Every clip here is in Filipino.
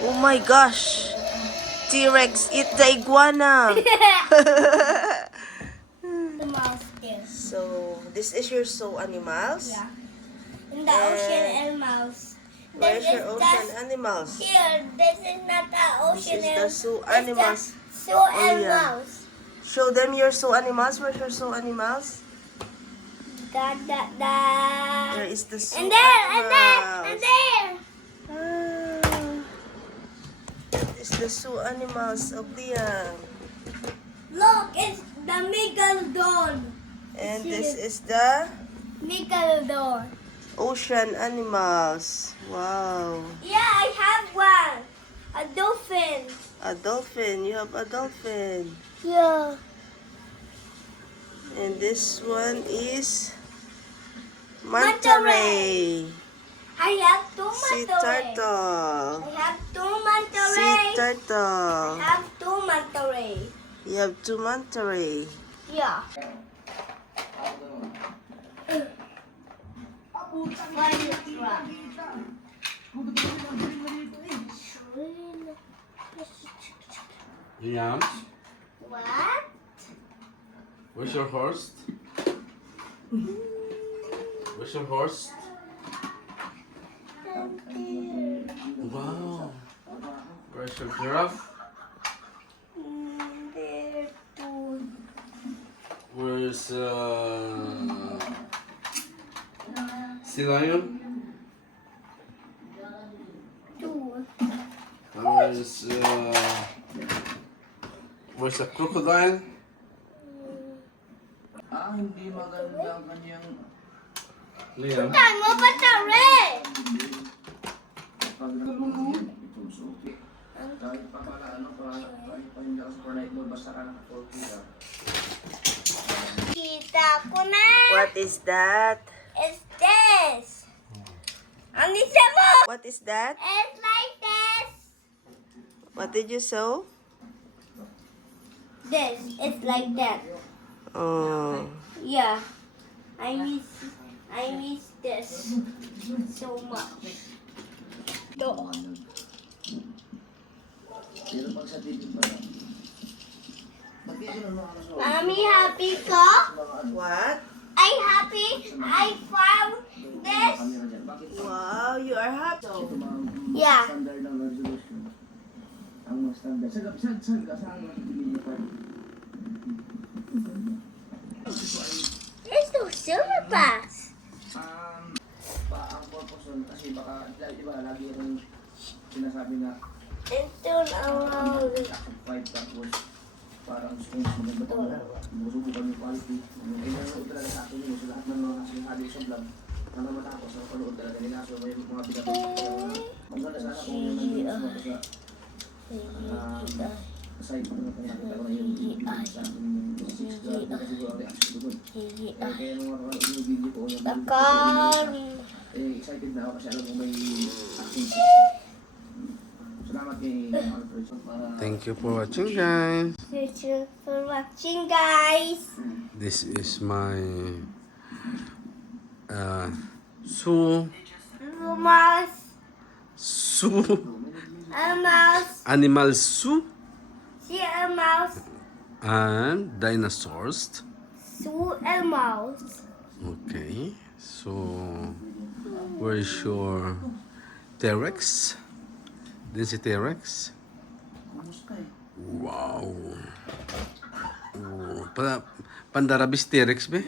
Oh my gosh! T-Rex eat the iguana! The mouse there. So, this is your zoo animals? Yeah. In the ocean and mouse. Where's This your is ocean the- animals? Here, this is not the ocean This is the zoo it's animals. the zoo and yeah. mouse. Show them your zoo animals. Where's your zoo animals? Da, da, da. There is the zoo And there, and there, animals. and there. That is the zoo animals of Liam. Look, it's the Megalodon. And See this it? is the Megalodon. ocean animals. Wow. Yeah, I have one. A dolphin. A dolphin. You have a dolphin. Yeah. And this one is Manta manta ray. ray. I have two Sea manta ray. turtle. I have two manta Sea ray. I turtle. have two manta ray. You have two manta ray. Yeah. Liam, What? where's your horse? Where's your horse? Wow. Where's your giraffe? There two. Where's sea lion? Two. Where's a crocodile? Hindi maganda ang kanyang Liam. Time mo manta ray. pagsuki. Kahit pa pala ano pa, kahit pa hindi ako super night mode, basta ka naka-40 ka. Kita ko na. What is that? It's this. Ang isa mo. What is that? It's like this. What did you sew? This. It's like that. Oh. Yeah. I miss this so much. Do. Pero pag sa TV pa lang, mag-iilan mo ako sa Mommy, happy ko? What? I happy. I found this. camera dyan. Bakit pa? Wow, you are happy. Ito mga Yeah. standard ng resolution. Ang mga standard. Saan ka? Saan mo tingin niyo pa? There's no silver pass. Ang purpose nun, kasi baka, di ba, lagi yung sinasabi na And turn around. fight tapos parang kung maganda masubukan yung quality. Nanonood talaga sa akin yun. So lahat ng mga sinasabi sa vlog, hanggang matapos, napanood talaga nila. So may mga pinapanood. Maganda sana kung yung nandun sa aside pa naman nakita ko na yung video sa akin yung 6 na siguro ang reaction ko dun. Kaya nung mga yung video ko, yung excited na ako kasi alam mo may acting. Salamat kay Alfred para Thank you for watching, guys. Thank you for watching, guys. This is my zoo A mouse. animal zoo See a mouse. and dinosaurs. A mouse. Okay, so where's your T-Rex? This is T-Rex. Wow. Oh, pandarabis T-Rex ba?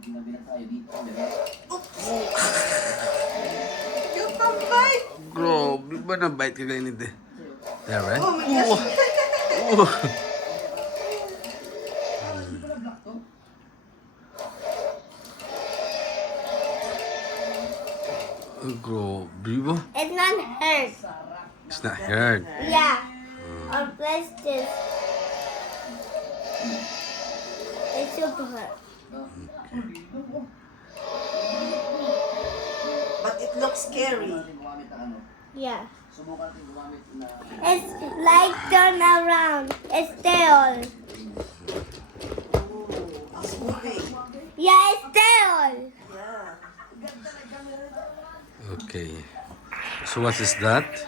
ginabi na tayo dito. You come bite. Grabe ba na bite ka ganyan ito? T-Rex? Oh my gosh. Grabe ba? It's not hurt. It's not hurt. Yeah. Or press this. It's super hurt. But it looks scary. Gumamit na ano. Yeah. Subukan natin gumamit na It's like turn around. It's tail. Movie. Yeah, it's tail. Yeah. Okay. So what is that?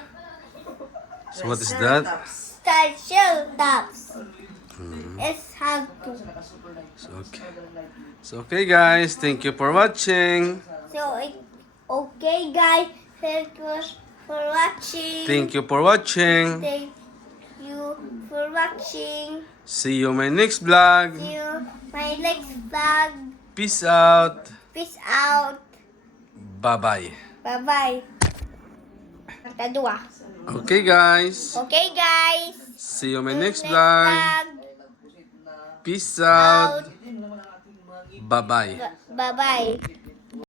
So what is that? Triceratops. Triceratops. It's how to. So, okay. So okay guys, thank you for watching. Okay, guys. Thank you for watching. Thank you for watching. Thank you for watching. See you my next vlog. See you my next vlog. Peace out. Peace out. Bye-bye. Bye-bye. Dua. Okay guys. Okay, guys. See you my next vlog. Peace out. Bye-bye. Bye-bye.